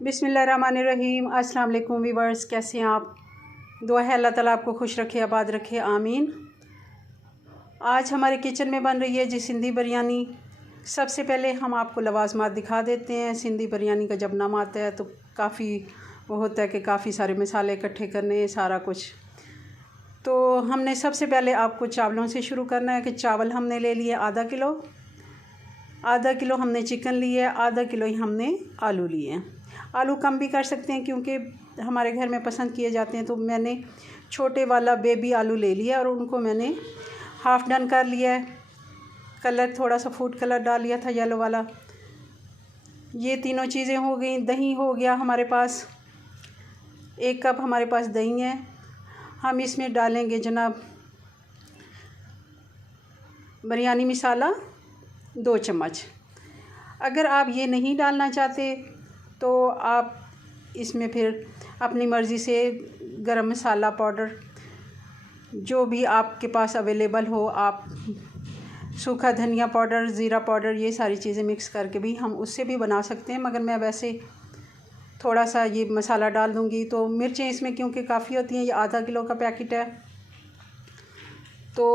बिस्मिल्लाहिर्रहमानिर्रहीम। अस्सलाम वालेकुम वीवर्स, कैसे हैं आप? दुआ है अल्लाह ताला आपको खुश रखे, आबाद रखे, आमीन। आज हमारे किचन में बन रही है जी सिंधी बिरयानी। सबसे पहले हम आपको लवाज़मात दिखा देते हैं। सिंधी बिरयानी का जब नाम आता है तो काफ़ी वो होता है कि काफ़ी सारे मसाले इकट्ठे करने, सारा कुछ। तो हमने सबसे पहले आपको चावलों से शुरू करना है कि चावल हमने ले लिए आधा किलो हमने चिकन लिया है, आधा किलो ही हमने आलू लिए हैं। आलू कम भी कर सकते हैं क्योंकि हमारे घर में पसंद किए जाते हैं। तो मैंने छोटे वाला बेबी आलू ले लिया और उनको मैंने हाफ़ डन कर लिया है। कलर थोड़ा सा फूड कलर डाल लिया था, येलो वाला। ये तीनों चीज़ें हो गई। दही हो गया हमारे पास, 1 कप हमारे पास दही है। हम इसमें डालेंगे जनाब बिरयानी मसाला 2 चम्मच। अगर आप ये नहीं डालना चाहते तो आप इसमें फिर अपनी मर्ज़ी से गरम मसाला पाउडर जो भी आपके पास अवेलेबल हो, आप सूखा धनिया पाउडर, ज़ीरा पाउडर, ये सारी चीज़ें मिक्स करके भी हम उससे भी बना सकते हैं। मगर मैं वैसे थोड़ा सा ये मसाला डाल दूँगी। तो मिर्चें इसमें क्योंकि काफ़ी होती हैं, ये आधा किलो का पैकेट है, तो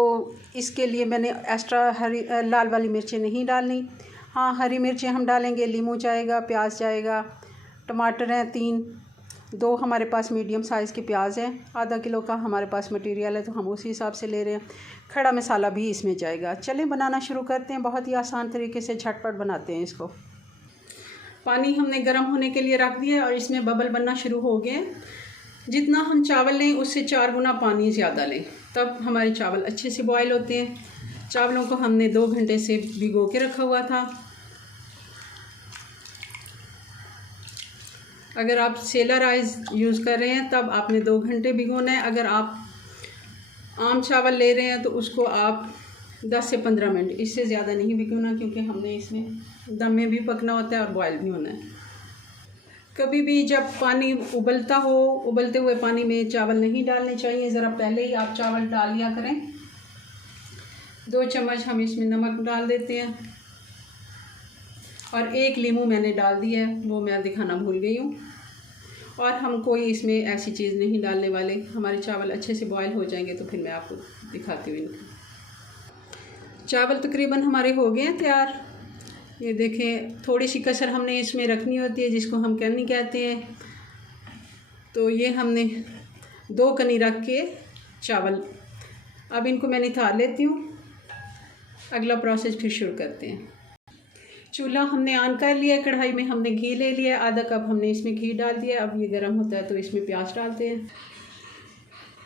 इसके लिए मैंने एक्स्ट्रा लाल वाली मिर्चें नहीं डालनी। हाँ, हरी मिर्चें हम डालेंगे, लीमू जाएगा, प्याज जाएगा, टमाटर हैं 3, 2 हमारे पास मीडियम साइज़ के प्याज हैं। आधा किलो का हमारे पास मटेरियल है तो हम उसी हिसाब से ले रहे हैं। खड़ा मसाला भी इसमें जाएगा। चलें बनाना शुरू करते हैं। बहुत ही आसान तरीके से झटपट बनाते हैं इसको। पानी हमने गर्म होने के लिए रख दिया और इसमें बबल बनना शुरू हो गए। जितना हम चावल लें उससे 4 गुना पानी ज़्यादा लें, तब हमारे चावल अच्छे से बॉयल होते हैं। चावलों को हमने 2 घंटे से भिगो के रखा हुआ था। अगर आप सेला राइस यूज़ कर रहे हैं तब आपने 2 घंटे भिगोना है। अगर आप आम चावल ले रहे हैं तो उसको आप 10 से 15 मिनट, इससे ज़्यादा नहीं भिगोना क्योंकि हमने इसमें दम में भी पकना होता है और बॉयल भी होना है। कभी भी जब पानी उबलता हो, उबलते हुए पानी में चावल नहीं डालने चाहिए। ज़रा पहले ही आप चावल डाल लिया करें। 2 चम्मच हम इसमें नमक डाल देते हैं और 1 लीमू मैंने डाल दिया है, वो मैं दिखाना भूल गई हूँ। और हम कोई इसमें ऐसी चीज़ नहीं डालने वाले। हमारे चावल अच्छे से बॉयल हो जाएंगे तो फिर मैं आपको दिखाती हूँ इनको। चावल तकरीबन हमारे हो गए हैं तैयार। ये देखें, थोड़ी सी कसर हमने इसमें रखनी होती है जिसको हम कनी कहते हैं। तो ये हमने 2 कनी रख के चावल, अब इनको मैं निथार लेती हूँ। अगला प्रोसेस फिर शुरू करते हैं। चूल्हा हमने ऑन कर लिया। कढ़ाई में हमने घी ले लिया, आधा कप हमने इसमें घी डाल दिया। अब ये गर्म होता है तो इसमें प्याज डालते हैं।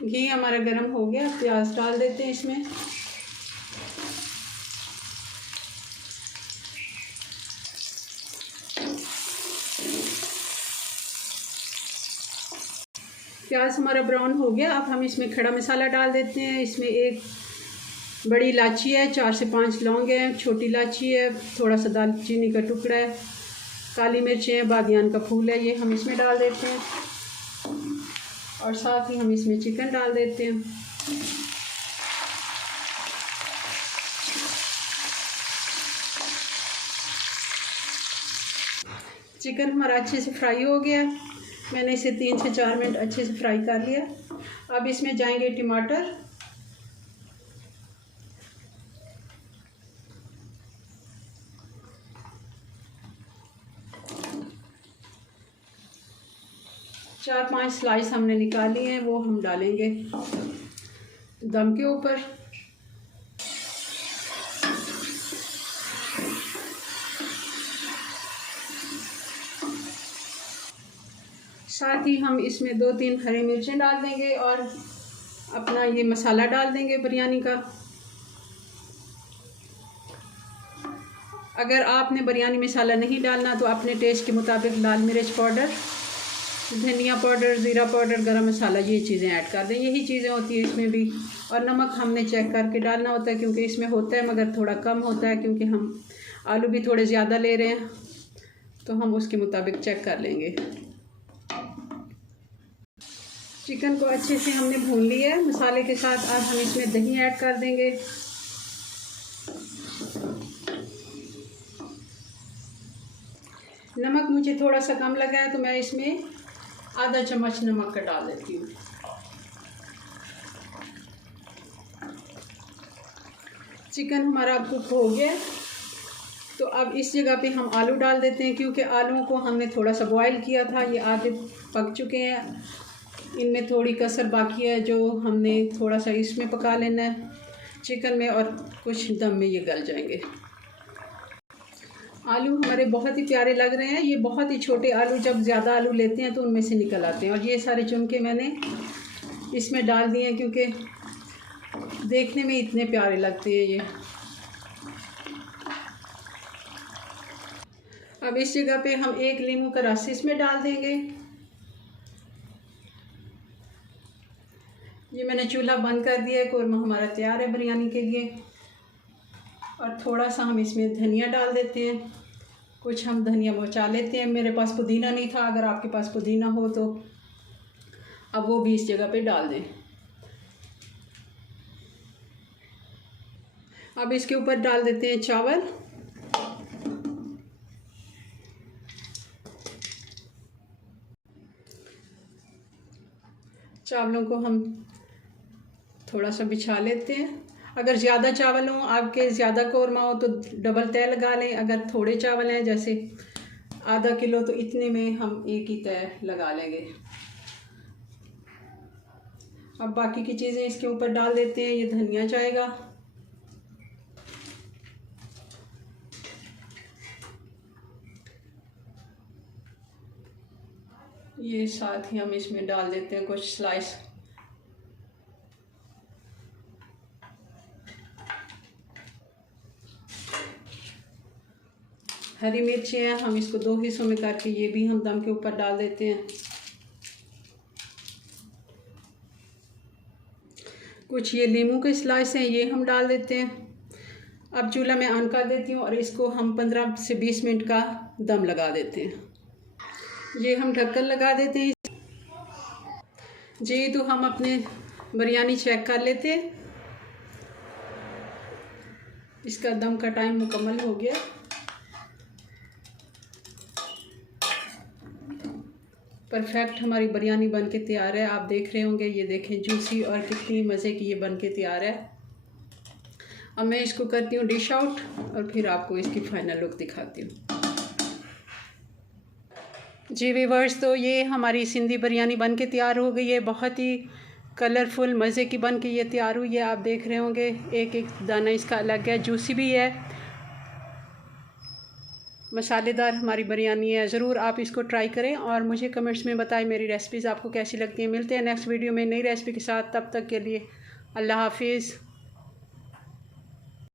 घी हमारा गर्म हो गया, प्याज डाल देते हैं इसमें। प्याज हमारा ब्राउन हो गया। अब हम इसमें खड़ा मसाला डाल देते हैं। इसमें 1 बड़ी इलायची है, 4 से 5 लौंग हैं, छोटी इलायची है, थोड़ा सा दालचीनी का टुकड़ा है, काली मिर्चें हैं, बादियान का फूल है, ये हम इसमें डाल देते हैं। और साथ ही हम इसमें चिकन डाल देते हैं। चिकन हमारा अच्छे से फ्राई हो गया। मैंने इसे 3 से 4 मिनट अच्छे से फ्राई कर लिया। अब इसमें जाएंगे टमाटर, चार 5 स्लाइस हमने निकाली हैं, वो हम डालेंगे दम के ऊपर। साथ ही हम इसमें 2-3 हरी मिर्चें डाल देंगे और अपना ये मसाला डाल देंगे बिरयानी का। अगर आपने बिरयानी मसाला नहीं डालना तो अपने टेस्ट के मुताबिक लाल मिर्च पाउडर, धनिया पाउडर, ज़ीरा पाउडर, गरम मसाला, ये चीज़ें ऐड कर दें। यही चीज़ें होती हैं इसमें भी। और नमक हमने चेक करके डालना होता है क्योंकि इसमें होता है मगर थोड़ा कम होता है क्योंकि हम आलू भी थोड़े ज़्यादा ले रहे हैं, तो हम उसके मुताबिक चेक कर लेंगे। चिकन को अच्छे से हमने भून लिया है मसाले के साथ। अब हम इसमें दही ऐड कर देंगे। नमक नमक मुझे थोड़ा सा कम लगा है तो मैं इसमें आधा चम्मच नमक का डाल देती हूँ। चिकन हमारा कुक हो गया, तो अब इस जगह पे हम आलू डाल देते हैं, क्योंकि आलूओं को हमने थोड़ा सा बॉईल किया था, ये आधे पक चुके हैं। इनमें थोड़ी कसर बाकी है जो हमने थोड़ा सा इसमें पका लेना है चिकन में, और कुछ दम में ये गल जाएंगे। आलू हमारे बहुत ही प्यारे लग रहे हैं। ये बहुत ही छोटे आलू, जब ज़्यादा आलू लेते हैं तो उनमें से निकल आते हैं, और ये सारे चुन के मैंने इसमें डाल दिए हैं क्योंकि देखने में इतने प्यारे लगते हैं ये। अब इस जगह पे हम 1 नींबू का रस इसमें डाल देंगे। ये मैंने चूल्हा बंद कर दिया है, कोरमा हमारा तैयार है बिरयानी के लिए। और थोड़ा सा हम इसमें धनिया डाल देते हैं, कुछ हम धनिया बचा लेते हैं। मेरे पास पुदीना नहीं था, अगर आपके पास पुदीना हो तो अब वो भी इस जगह पे डाल दें। अब इसके ऊपर डाल देते हैं चावल। चावलों को हम थोड़ा सा बिछा लेते हैं। अगर ज़्यादा चावल हों, आपके ज़्यादा कोरमा हो तो डबल तय लगा लें। अगर थोड़े चावल हैं जैसे आधा किलो, तो इतने में हम 1 ही तय लगा लेंगे। अब बाकी की चीज़ें इसके ऊपर डाल देते हैं। ये धनिया जाएगा, ये साथ ही हम इसमें डाल देते हैं कुछ स्लाइस हरी मिर्ची है। हम इसको 2 हिस्सों में करके ये भी हम दम के ऊपर डाल देते हैं। कुछ ये नींबू के स्लाइस हैं, ये हम डाल देते हैं। अब चूल्हा में ऑन कर देती हूँ और इसको हम 15 से 20 मिनट का दम लगा देते हैं। ये हम ढक्कन लगा देते हैं जी। तो हम अपने बिरयानी चेक कर लेते हैं। इसका दम का टाइम मुकम्मल हो गया। परफेक्ट हमारी बिरयानी बन के तैयार है। आप देख रहे होंगे, ये देखें जूसी और कितनी मज़े की ये बन के तैयार है। अब मैं इसको करती हूँ डिश आउट और फिर आपको इसकी फाइनल लुक दिखाती हूँ। जी व्यूअर्स, तो ये हमारी सिंधी बिरयानी बन के तैयार हो गई है। बहुत ही कलरफुल मज़े की बन के ये तैयार हुई है। आप देख रहे होंगे एक एक दाना इसका अलग है, जूसी भी है, मसालेदार हमारी बिरयानी है। ज़रूर आप इसको ट्राई करें और मुझे कमेंट्स में बताएं मेरी रेसिपीज़ आपको कैसी लगती हैं। मिलते हैं नेक्स्ट वीडियो में नई रेसिपी के साथ। तब तक के लिए अल्लाह हाफिज़।